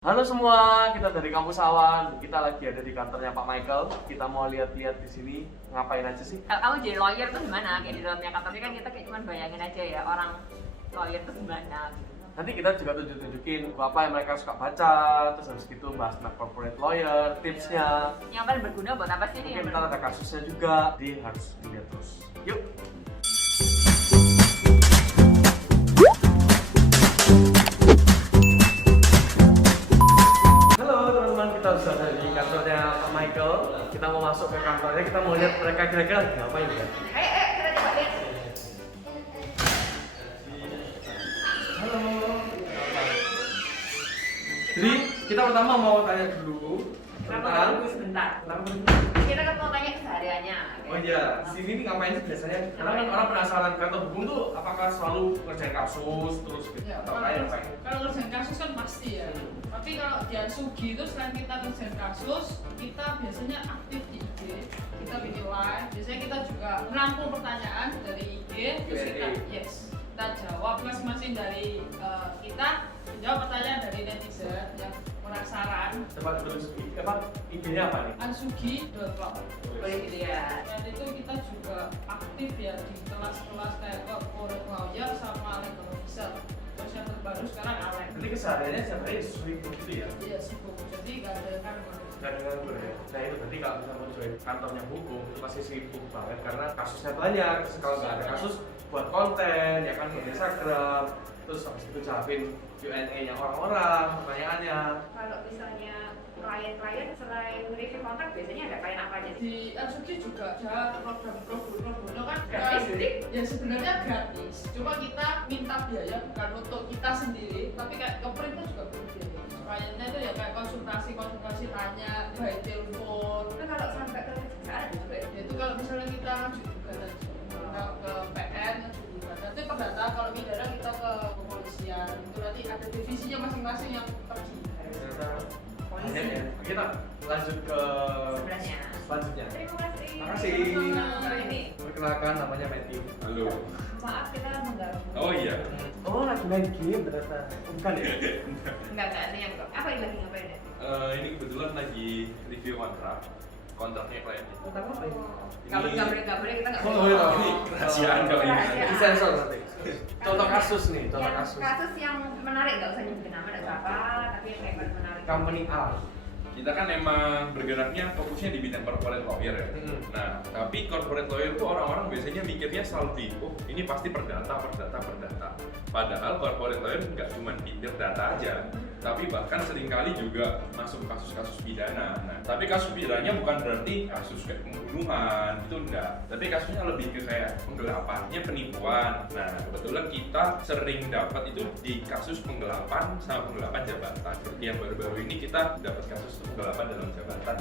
Halo semua, kita dari Kampus Awan. Kita lagi ada di kantornya Pak Michael. Kita mau lihat-lihat di sini ngapain aja sih? Kalau kamu jadi lawyer tuh gimana? Kayak di dalamnya kantornya kan kita kayak cuma bayangin aja ya orang lawyer tuh gimana gitu. Nanti kita juga tunjukin apa yang mereka suka baca, terus habis itu bahas tentang corporate lawyer, tipsnya. Yang paling berguna buat apa sih nih? Mungkin ntar ada kasusnya juga, jadi harus dilihat terus. Yuk! Halo teman-teman, kita sudah ada di kantornya Pak Michael. Kita mau masuk ke kantornya, kita mau lihat mereka kira-kira lagi ngapain ya. Ayo kita coba lihat. Halo. Jadi kita pertama mau tanya dulu Kenapa tentang tunggu sebentar? kenapa Kita kan mau tanya kesehariannya. Oh iya, di sini nih ngapain sih biasanya? Karena kan orang penasaran kantor hukum tuh apakah selalu ngerjain kasus terus gitu Ya, atau kayak apa? kalau ngerjain kasus kan pasti ya. Tapi kalau di Asugi itu selain kita ngerjain kasus, kita biasanya aktif di IG. Kita bikin live. Biasanya kita juga menampung pertanyaan dari IG. Terus kita jawab masing-masing dari kita jawab pertanyaan dari netizen yang penasaran. Coba terus apa? IG-nya apa nih? Ansugi.com. Boleh dilihat. Dan itu kita juga aktif ya di kelas-kelas kayak corporate lawyer sama legal officer. Terus yang terbaru sekarang Alex. Nanti kesehariannya setiap hari sibuk gitu ya? Iya sibuk, jadi gak ada kan Gak dengar gue ya. Nah itu berarti kalau misalnya mau join kantornya hukum itu pasti sibuk banget karena kasusnya banyak. Terus kalau nggak ada kasus buat konten ya kan buat Instagram. Terus habis itu jawabin Q&A-nya orang-orang, pertanyaannya. Kalau misalnya klien-klien selain review kontrak biasanya ada klien apa aja sih? di Asugi juga ada program pro bono kan Gratis jadi? ya sebenarnya gratis, cuma kita minta biaya bukan untuk kita sendiri, tapi kayak ke print itu juga perlu biaya. Kliennya itu ya kayak konsultasi tanya by telepon. Tapi kalau sampai ke kejaksaan ada juga ya? Itu kalau misalnya kita ngajuin gugatan ke PN, ngajuin gugatan itu perdata. Kalau pidana kita ke kepolisian, itu nanti ada divisinya masing-masing yang pergi. Banyak ya. Kita lanjut ke Sebenarnya. selanjutnya. Terima kasih. Makasih. Nah, ini. Perkenalkan namanya Matthew. Halo. Maaf kita mengganggu. Oh iya. Oh lagi main game ternyata. Oh, bukan ya? Enggak ini yang apa ini lagi ngapain ya? Ini kebetulan lagi review kontraknya klien. Tentang apa ini? Nggak boleh kita nggak Oh, boleh. iya. Ini kerahasiaan kali ini. Rahasia. Disensor nanti. Contoh kasus nih, contoh Yang kasus. kasus yang menarik nggak usah nyebutin nama nggak apa, tapi yang kayak menarik. Company A. Kita kan emang bergeraknya fokusnya di bidang corporate lawyer ya. Nah, tapi corporate lawyer itu orang-orang biasanya mikirnya selalu di, oh ini pasti perdata. Padahal corporate lawyer nggak cuma pinter data aja, tapi bahkan seringkali juga masuk kasus-kasus pidana. Nah, tapi kasus pidananya bukan berarti kasus kayak pembunuhan, itu enggak. Tapi kasusnya lebih ke kayak penggelapannya penipuan. Nah, kebetulan kita sering dapat itu di kasus penggelapan sama penggelapan jabatan. Seperti yang baru-baru ini kita dapat kasus penggelapan dalam jabatan.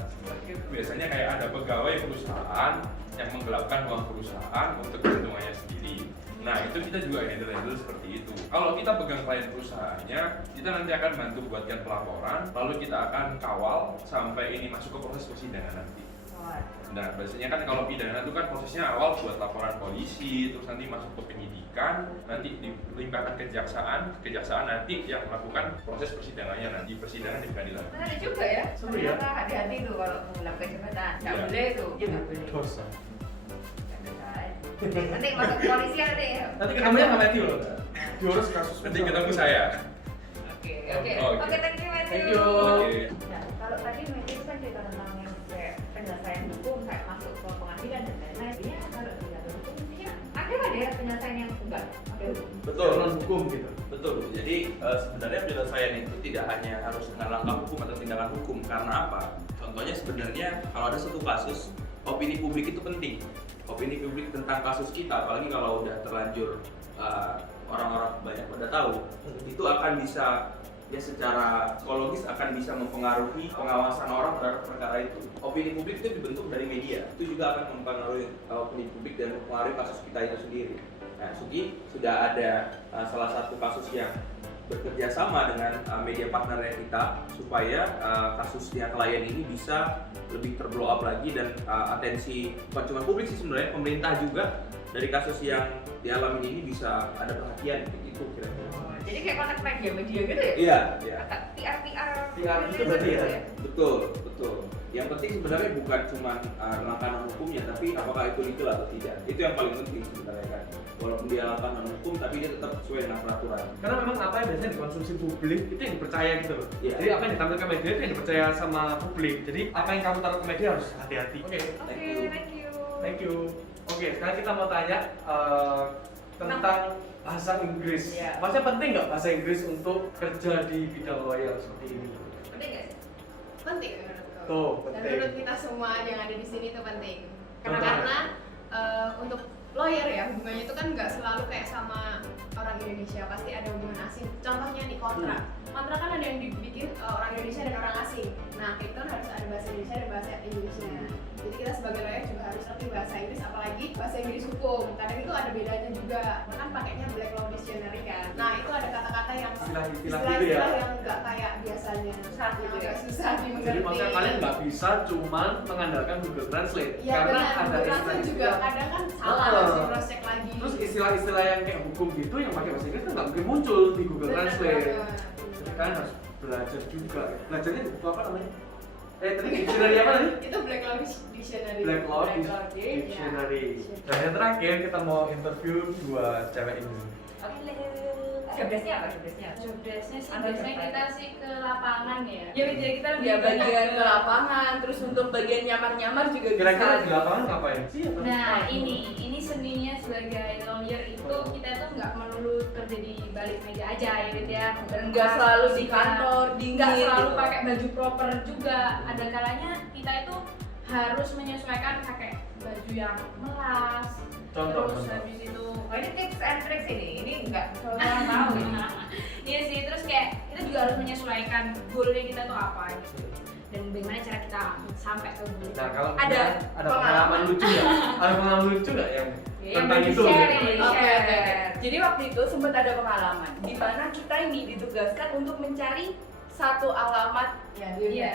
Biasanya kayak ada pegawai perusahaan yang menggelapkan uang perusahaan untuk keuntungannya sendiri. Nah, itu kita juga handle seperti itu. Kalau kita pegang klien perusahaannya, kita nanti akan bantu buatkan pelaporan, lalu kita akan kawal sampai ini masuk ke proses persidangan nanti. Nah, biasanya kan kalau pidana itu kan prosesnya awal buat laporan polisi, terus nanti masuk ke penyidikan, nanti dilimpahkan kejaksaan nanti yang melakukan proses persidangannya nanti persidangan di pengadilan. Menarik juga ya. Seru ya? Ternyata hati-hati tuh kalau menggelapkan jabatan. Nggak Iya. boleh tuh. Nggak boleh. Dosa. Nanti masuk polisi nanti. Nanti ketemunya sama Matthew loh. Diurus kasus. Nanti ketemu saya. Oke. Oke. Thank you Matthew. Thank you. Oke. Nah, kalau tadi Matthew kan cerita tentang yang kayak penyelesaian hukum kayak masuk ke pengadilan dan lain-lain. Dia kalau di dalam hukum intinya ada nggak ya penyelesaian yang enggak? Betul, Non hukum gitu. betul. Jadi sebenarnya penyelesaian itu tidak hanya harus dengan langkah hukum atau tindakan hukum. Karena apa? Contohnya sebenarnya kalau ada satu kasus, opini publik itu penting. Opini publik tentang kasus kita, apalagi kalau udah terlanjur orang-orang banyak pada tahu, itu akan bisa ya secara psikologis akan bisa mempengaruhi pengawasan orang terhadap perkara itu. Opini publik itu dibentuk dari media, itu juga akan mempengaruhi opini publik dan mempengaruhi kasus kita itu sendiri. Nah, Sugi sudah ada salah satu kasus yang bekerja sama dengan media partnernya kita supaya kasusnya klien ini bisa lebih terblow up lagi dan atensi bukan cuma publik sih sebenarnya, pemerintah juga dari kasus yang dialami ini bisa ada perhatian begitu kira-kira. Jadi kayak kontak media gitu ya? Iya, iya. PR itu berarti ya? Betul, betul. Yang penting sebenarnya bukan cuma langkah non hukumnya, tapi apakah itu legal atau tidak. Itu yang paling penting sebenarnya kan. Walaupun dia langkah non hukum, tapi dia tetap sesuai dengan peraturan. Karena memang apa yang biasanya dikonsumsi publik itu yang dipercaya gitu loh. Iya. Jadi apa yang ditampilkan media itu yang dipercaya sama publik. Jadi apa yang kamu taruh ke media harus hati-hati. Oke, Oke, thank you. thank you. Oke, sekarang kita mau tanya tentang bahasa Inggris. Iya. Maksudnya penting nggak bahasa Inggris untuk kerja di bidang lawyer seperti ini? Penting nggak sih? Penting menurutku. Tuh, Dan penting. menurut kita semua yang ada di sini itu penting. Contohnya? Karena untuk lawyer ya hubungannya itu kan nggak selalu kayak sama orang Indonesia, pasti ada hubungan asing. Contohnya nih kontrak. Kontrak kan ada yang dibikin orang Indonesia dan orang asing. Nah itu kan harus ada bahasa Indonesia dan bahasa Indonesia. Jadi kita sebagai lawyer juga harus ngerti bahasa Inggris, apalagi bahasa Inggris hukum. Kadang itu ada bedanya juga. Kan pakainya Black Law Dictionary kan. Nah itu ada kata-kata yang Istilah-istilah gitu ya? yang nggak kayak biasanya. Susah gitu Yang ya? agak susah dimengerti. Jadi maksudnya kalian nggak bisa cuman mengandalkan Google Translate Iya karena benar, ada Google juga kadang kan salah, Betul. harus di cross check lagi. Terus istilah-istilah yang kayak hukum gitu yang pakai bahasa Inggris kan nggak mungkin muncul di Google Benar Translate. banget. Jadi kalian harus belajar juga. Belajarnya di buku apa namanya? Tadi dictionary apa tadi? Itu Black Law Dictionary. Black Law Dictionary. Dictionary. Dan yang terakhir kita mau interview dua cewek ini. Jobdesknya apa? Jobdesknya? Jobdesknya sih Ada biasanya berapa? kita sih ke lapangan ya. Ya jadi kita lebih Ya banyak bagian ke lapangan, terus untuk bagian nyamar-nyamar juga Kira-kira bisa. di lapangan ngapain sih? Atau Nah apa? ini seninya sebagai lawyer itu kita tuh nggak melulu kerja di balik meja aja ya gitu ya. Dan nggak selalu di kantor, dingin nggak selalu gitu. pakai baju proper juga. Ada kalanya kita itu harus menyesuaikan pakai baju yang melas. Contoh, Terus contoh. habis itu Oh ini tips and tricks ini nggak orang tahu ini. iya sih, terus kayak kita juga harus menyesuaikan goalnya kita tuh apa gitu. Dan bagaimana cara kita sampai ke goal. Nah kalau Ada ada pengalaman lucu nggak? Ada pengalaman lucu nggak yang Iya, tentang yang itu? di-share, gitu? yang Oke, di-share. oke. Jadi waktu itu sempat ada pengalaman di mana kita ini ditugaskan untuk mencari satu alamat. Ya, Iya.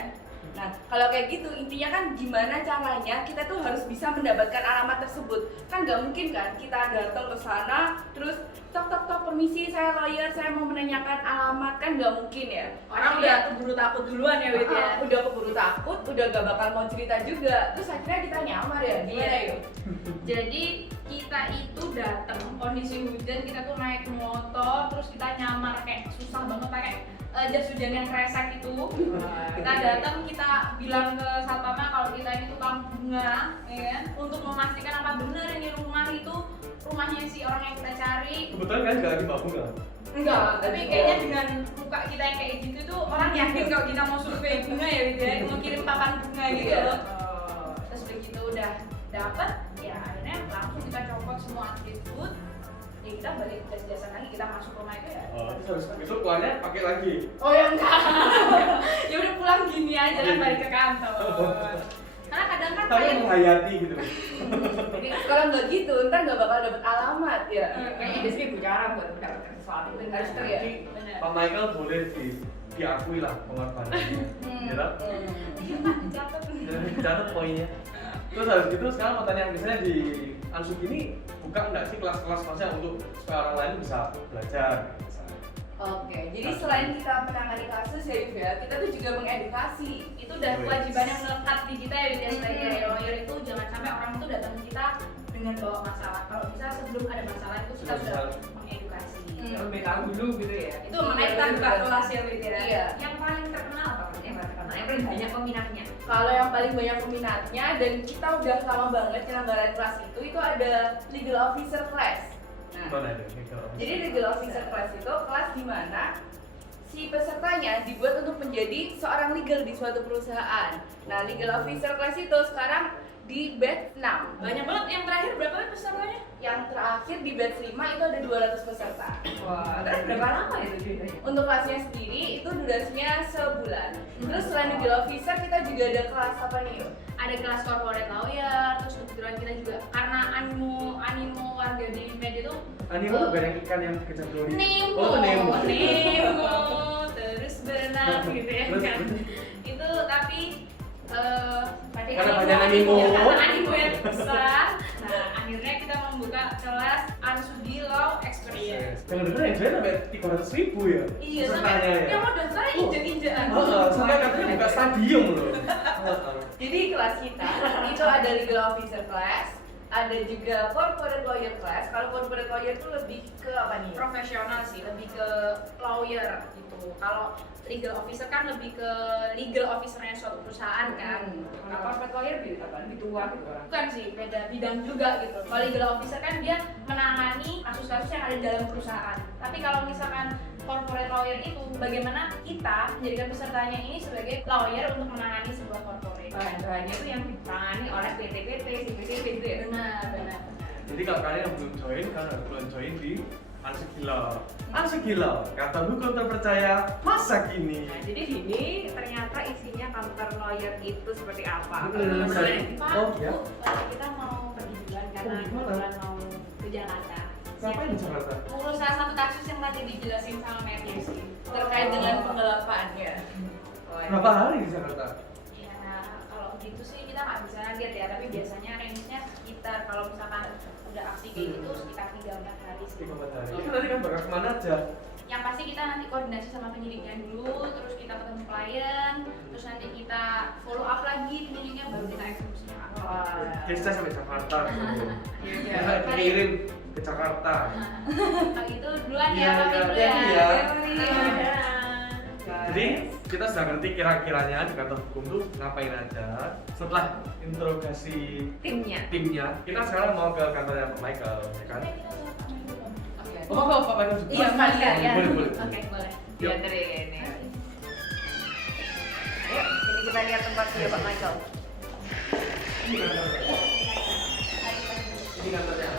Nah, kalau kayak gitu intinya kan gimana caranya kita tuh harus bisa mendapatkan alamat tersebut. Kan nggak mungkin kan kita datang ke sana terus tok tok tok permisi saya lawyer saya mau menanyakan alamat, kan nggak mungkin ya. Orang Pasti udah keburu takut duluan ya Wit ya. udah keburu takut, udah gak bakal mau cerita juga. Terus akhirnya kita nyamar ya, gimana Iya. yuk? Jadi kita itu datang kondisi hujan, kita tuh naik motor terus kita nyamar kayak susah banget pakai jas hujan yang kresek itu. Kita datang, kita bilang ke satpamnya kalau kita ini tukang bunga, ya kan? Untuk memastikan apa benar ini rumah itu rumahnya si orang yang kita cari. Kebetulan kan nggak lagi bawa bunga. Enggak, tapi kayaknya dengan muka kita yang kayak gitu tuh orang yakin kalau kita mau survei bunga ya gitu ya, mau kirim papan bunga gitu Iya. loh. Terus begitu udah dapet, ya akhirnya langsung kita copot semua atribut. Ya kita balik jas-jasan lagi, kita masuk rumah itu ya. Terus habis itu keluarnya pakai lagi. Oh ya enggak. Ya udah pulang gini aja kan balik ke kantor. Karena kadang kan Tapi kayak menghayati gitu. Jadi kalau nggak gitu, ntar nggak bakal dapet alamat ya. Kayaknya dia sih bicara buat mendapatkan sesuatu. Harus teriak. benar. Pak Michael boleh diakui lah pengorbanannya. Ya kan? Iya Pak, dicatat. Catat poinnya. Terus habis gitu sekarang mau tanya, misalnya di Ansuk ini buka nggak sih kelas-kelas maksudnya untuk supaya orang lain bisa belajar? Misalnya. Oke, jadi selain kita menangani kasus ya Yuf ya, kita tuh juga mengedukasi. Itu udah kewajiban yang melekat di kita ya Widya, sebagai Hmm. lawyer itu jangan sampai orang itu datang ke kita dengan bawa masalah. Kalau bisa sebelum ada masalah itu kita sudah mengedukasi. Lebih tahu dulu gitu ya. Itu makanya kita buka kelas ya Widya. Iya. Yang paling terkenal apa? Yang paling terkenal, yang paling banyak peminatnya. Kalau yang paling banyak peminatnya dan kita udah lama banget penyelenggaraan kelas itu ada legal officer class. Nah, Mana ada? jadi legal officer class itu kelas di mana si pesertanya dibuat untuk menjadi seorang legal di suatu perusahaan. Nah, legal officer class itu sekarang di batch 6. Banyak banget. Yang terakhir berapa pesertanya? Yang terakhir di batch 5 itu ada 200 peserta. Wah, terus berapa lama itu ceritanya? Untuk kelasnya sendiri itu durasinya sebulan. Terus selain legal officer kita juga ada kelas apa nih yuk? Ada kelas corporate lawyer, terus kebetulan kita juga karena animo warga di media itu Animo bukan yang ikan yang dikejar doli. Nemo, Oh, Nemo. terus berenang gitu ya Terus, kan. terus. Itu tapi Karena banyak animo. karena animo yang besar. Nah akhirnya kita membuka kelas Ansugi Law Experience. Jangan denger yang join sampai 300.000 ya. Iya, pesertanya sampai ya. yang mau daftar injek-injekan. Sampai katanya buka stadium loh. Jadi kelas kita itu ada legal officer class, ada juga corporate lawyer class. Kalau corporate lawyer itu lebih ke apa nih? Profesional sih, lebih ke lawyer gitu. Kalau legal officer kan lebih ke legal officernya suatu perusahaan kan. Kalau corporate lawyer beda apa? Lebih tua gitu orang. Bukan sih, beda bidang juga gitu. Kalau legal officer kan dia menangani kasus-kasus yang ada di dalam perusahaan. Tapi kalau misalkan corporate lawyer itu bagaimana kita menjadikan pesertanya ini sebagai lawyer untuk menangani sebuah corporate. Bahan-bahannya itu yang ditangani oleh PT-PT, CPTP gitu ya? Benar. Jadi kalau kalian yang belum join, kalian harus belum join di Ansugi Law, kata hukum terpercaya masa kini. Nah, jadi ini ternyata isinya counter lawyer itu seperti apa? Hmm, Pak, oh, ya. kita mau pergi duluan karena Oh, gimana? kebetulan mau ke Jakarta. Ngapain di Jakarta? Urus salah satu kasus yang tadi dijelasin sama Matthew sih, terkait dengan penggelapan ya. Oh, ya. Berapa hari di Jakarta? Ya kalau gitu sih kita nggak bisa lihat ya, tapi biasanya range-nya sekitar kalau misalkan udah aksi kayak gitu sekitar 3-4 hari sih. 3-4 hari. Itu nanti kan bakal kemana aja? Yang pasti kita nanti koordinasi sama penyidiknya dulu, terus kita ketemu klien, terus nanti kita follow up lagi penyidiknya, baru kita eksekusinya apa. Gesnya sampai Jakarta. Iya, Ya, dikirim ke Jakarta. Nah itu duluan Iya, ya pamit dulu iya, ya. iya. Jadi kita sudah ngerti kira-kiranya di kantor hukum tuh ngapain aja. Setelah interogasi timnya. kita sekarang mau ke kantornya Pak Michael, ya kan? Oke. Oh, Pak Michael juga. Iya, sekalian ya. Boleh. Oke, boleh. Yuk. Dianterin ya. Ayo, ini kita lihat tempat dia Pak Michael. Ini kantornya. Ini kantornya.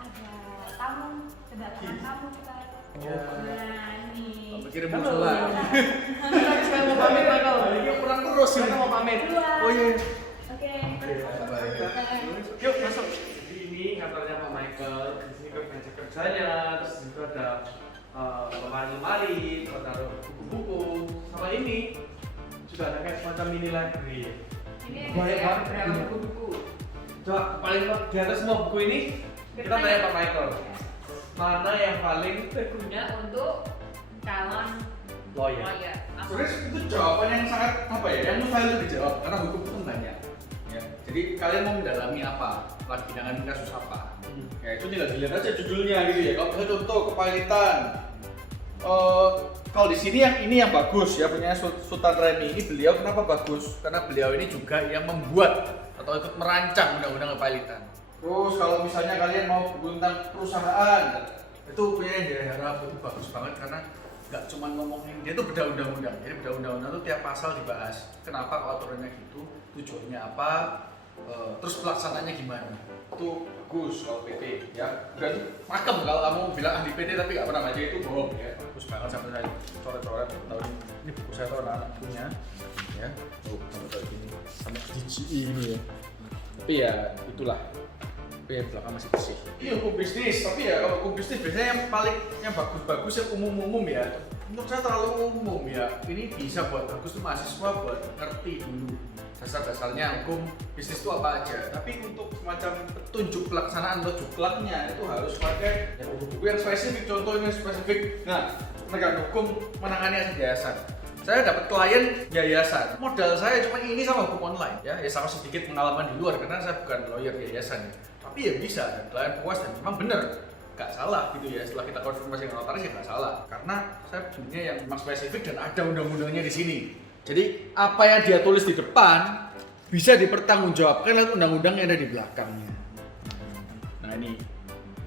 Ada tamu, kedatangan tamu kita. Ya. Nah, ini. Kirim Halo. usulan. Kita mau pamit Michael. Ini kurang terus Kita ini. mau pamit. Oh iya. Oke. Yuk masuk. Jadi ini kantornya Pak Michael. Di sini meja kerjanya, terus di situ ada lemari-lemari, taruh buku-buku. Sama ini juga ada kayak semacam mini library. Ini Banyak banget. berapa buku-buku? Coba paling di atas semua buku ini kita tanya Pak Michael. Mana yang paling Berguna untuk calon lawyer? lawyer. Sebenarnya itu jawaban yang sangat apa ya, yang mustahil untuk dijawab karena hukum itu kan banyak. Ya. Jadi kalian mau mendalami apa, lagi dengan kasus apa? Ya itu tinggal dilihat aja judulnya gitu ya. Kalau misalnya contoh kepailitan, kalau di sini yang ini yang bagus ya punya Sultan Remi ini, beliau kenapa bagus? Karena beliau ini juga yang membuat atau ikut merancang undang-undang kepailitan. Terus kalau misalnya kalian mau buku tentang perusahaan, itu punya yang harap itu bagus banget karena nggak cuma ngomongin, dia tuh beda undang-undang. Jadi beda undang-undang tuh tiap pasal dibahas. Kenapa kalau aturannya gitu, tujuannya apa, terus pelaksanaannya gimana. Itu bagus kalau PT ya. Berarti makem kalau kamu bilang ahli PT tapi nggak pernah baca itu bohong ya. Bagus banget sampai saya coret-coret tahun ini buku saya tuh anak-anak punya ya. Oh sampai kayak gini, sampai DGI ini ya. Tapi ya itulah. Tapi yang belakang masih bersih. Iya hukum bisnis, tapi ya kalau hukum bisnis biasanya yang bagus-bagus yang umum-umum ya. Menurut saya terlalu umum ya. Ini bisa buat bagus tuh mahasiswa buat ngerti dulu dasar-dasarnya hukum bisnis itu apa aja. Tapi untuk semacam petunjuk pelaksanaan atau juklaknya itu harus pakai ya buku-buku yang spesifik. Contohnya spesifik. Nah, penegakan hukum menangani aset yayasan. Saya dapat klien yayasan, modal saya cuma ini sama hukum online ya sama sedikit pengalaman di luar karena saya bukan lawyer yayasan ya. Tapi ya bisa, dan klien puas dan memang benar nggak salah gitu ya. Setelah kita konfirmasi dengan notaris ya nggak salah karena saya punya yang memang spesifik dan ada undang-undangnya di sini. Jadi apa yang dia tulis di depan bisa dipertanggungjawabkan lewat undang-undang yang ada di belakangnya. Nah ini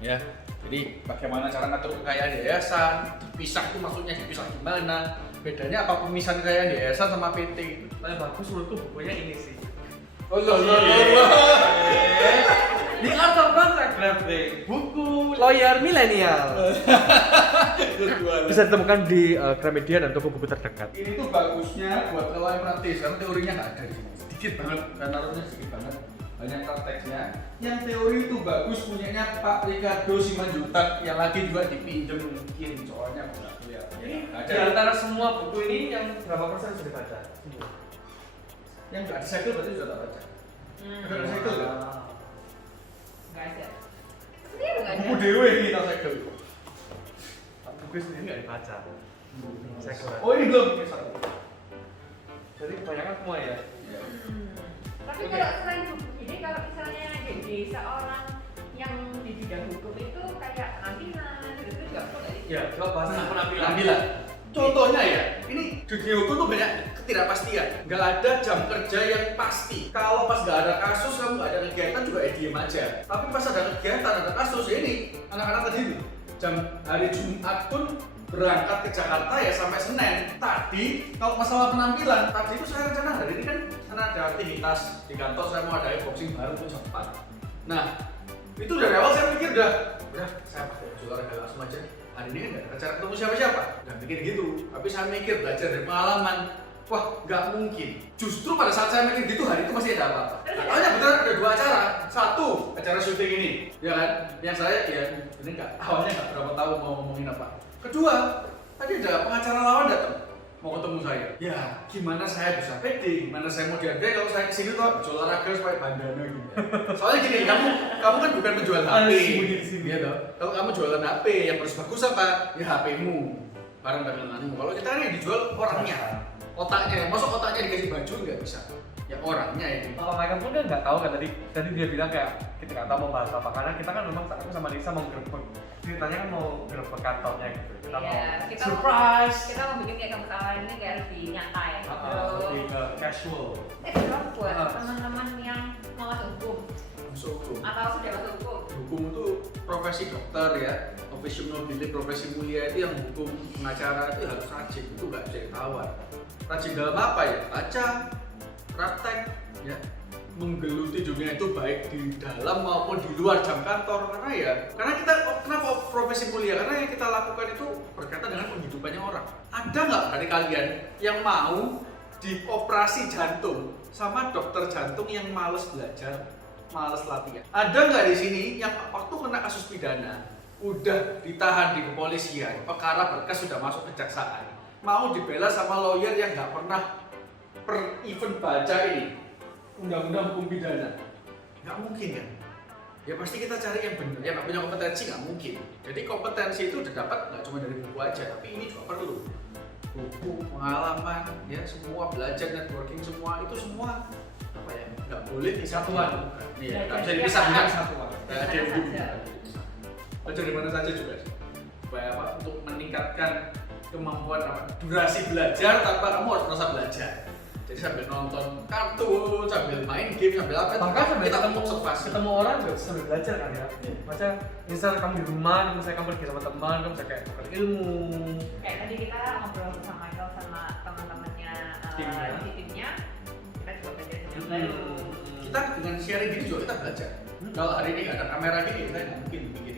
ya. Jadi bagaimana cara ngatur kekayaan yayasan, dipisah itu maksudnya dipisah gimana? Bedanya apa pemisahan kekayaan yayasan sama PT gitu. Paling bagus menurutku bukunya ini sih. Oh, The Art of Contract Drafting, buku lawyer milenial. Bisa ditemukan di Gramedia dan toko buku terdekat. Ini tuh bagusnya buat kalau yang praktis, karena teorinya nggak ada di sini. Sedikit banget, dan naruhnya sedikit banget. Banyak prakteknya. Yang teori itu bagus punyanya Pak Ricardo Simanjuntak yang lagi juga dipinjem mungkin soalnya nggak kelihatan. Di antara semua buku ini yang berapa persen sudah dibaca? Yang nggak disegel berarti sudah tak baca. Ada segel ya? Nggak ada. Sebenarnya nggak ada. Buku dewe kita segel. Buku sendiri nggak dibaca. Segel. Oh ini belum ini satu. Jadi kebanyakan semua ya. Tapi Oke. kalau selain buku ini, kalau misalnya jadi seorang yang di bidang hukum itu kayak penampilan, itu juga perlu nggak sih? Ya, coba bahas tentang penampilan. Penampilan. Contohnya ya, ini di dunia hukum tuh banyak ketidakpastian. Nggak ada jam kerja yang pasti. Kalau pas nggak ada kasus, kamu nggak ada kegiatan juga ya diem aja. Tapi pas ada kegiatan, ada kasus, ya ini anak-anak tadi itu jam hari Jumat pun berangkat ke Jakarta ya sampai Senin. Tadi kalau masalah penampilan, tadi itu saya rencana hari ini kan karena ada aktivitas di kantor, saya mau ada boxing baru tuh jam 4. Nah, itu dari awal saya pikir udah saya pakai baju olahraga langsung aja. Hari ini kan nggak ada acara ketemu siapa-siapa, nggak mikir gitu. Tapi saya mikir belajar dari pengalaman, wah nggak mungkin. Justru pada saat saya mikir gitu hari itu masih ada apa-apa. Soalnya beneran ada 2 acara. Satu acara syuting ini, ya kan? Yang saya ya ini nggak awalnya nggak berapa tahu mau ngomongin apa. Kedua, tadi ada pengacara lawan datang mau ketemu saya. Ya gimana saya bisa pede, gimana saya mau dihargai kalau saya kesini tuh baju olahraga supaya bandana gitu. Soalnya gini, kamu kan bukan penjual HP. Iya toh. Kalau kamu jualan HP yang harus bagus apa? Ya HP-mu, barang daganganmu. Kalau kita kan yang dijual orangnya, otaknya. Masuk otaknya dikasih baju nggak bisa. Ya orangnya ini. Kalau mereka pun kan nggak tahu kan tadi dia bilang kayak kita nggak tahu mau bahas apa karena kita kan memang aku sama Lisa mau gerebek ceritanya kan mau gerebek kantornya gitu. Kita mau kita surprise. Kita mau bikin kayak kamu ini kayak lebih nyantai. Lebih ke casual. Kalau buat teman-teman yang mau masuk hukum Masuk hukum. atau sudah masuk hukum, Hukum itu profesi dokter ya, officium nobile, profesi mulia itu yang hukum pengacara itu harus rajin, itu nggak bisa ditawar. Rajin dalam apa ya? Baca, praktek, ya, menggeluti dunia itu baik di dalam maupun di luar jam kantor karena kita kenapa profesi mulia karena yang kita lakukan itu berkaitan dengan penghidupannya orang. Ada nggak dari kalian yang mau dioperasi jantung sama dokter jantung yang males belajar, males latihan? Ada nggak di sini yang waktu kena kasus pidana udah ditahan di kepolisian, perkara berkas sudah masuk kejaksaan, mau dibela sama lawyer yang nggak pernah per event baca ini undang-undang hukum pidana? Nggak mungkin kan? Ya pasti kita cari yang benar, yang nggak punya kompetensi nggak mungkin. Jadi kompetensi itu didapat nggak cuma dari buku aja, tapi ini juga perlu buku, pengalaman, ya semua belajar, networking semua itu semua apa ya? Nggak boleh disatuan. Iya, nggak bisa dipisahkan satuan. Ada yang belajar di mana saja juga. Supaya apa? Untuk meningkatkan kemampuan apa? Durasi belajar tanpa kamu harus merasa belajar. Jadi sambil nonton kartun, sambil main game, sambil apa? Bahkan sambil kita ketemu observasi. ketemu orang juga sambil belajar kan ya. Maksudnya misal kamu di rumah, misalnya kamu pergi sama teman, kamu bisa kayak tukar ilmu. kayak tadi kita ngobrol sama Michael sama teman-temannya Timnya. di timnya, kita juga belajar yang baru. Kita dengan sharing gini juga kita belajar. Kalau hari ini nggak ada kamera gini, kita nggak mungkin bikin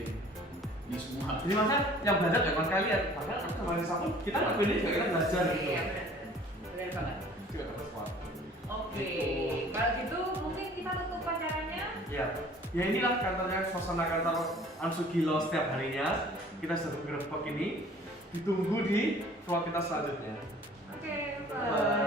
ini semua. Jadi maksudnya yang belajar gak cuma kalian, bahkan aku sama Lisa pun kita ngelakuin ini juga kita belajar gitu. Iya benar banget. Juga dapat semua. Oke, kalau gitu mungkin kita tutup acaranya. Ya, ya inilah kantornya, suasana kantor Ansugilo setiap harinya. Kita sudah gerebek ini, ditunggu di vlog kita selanjutnya. Oke, Bye.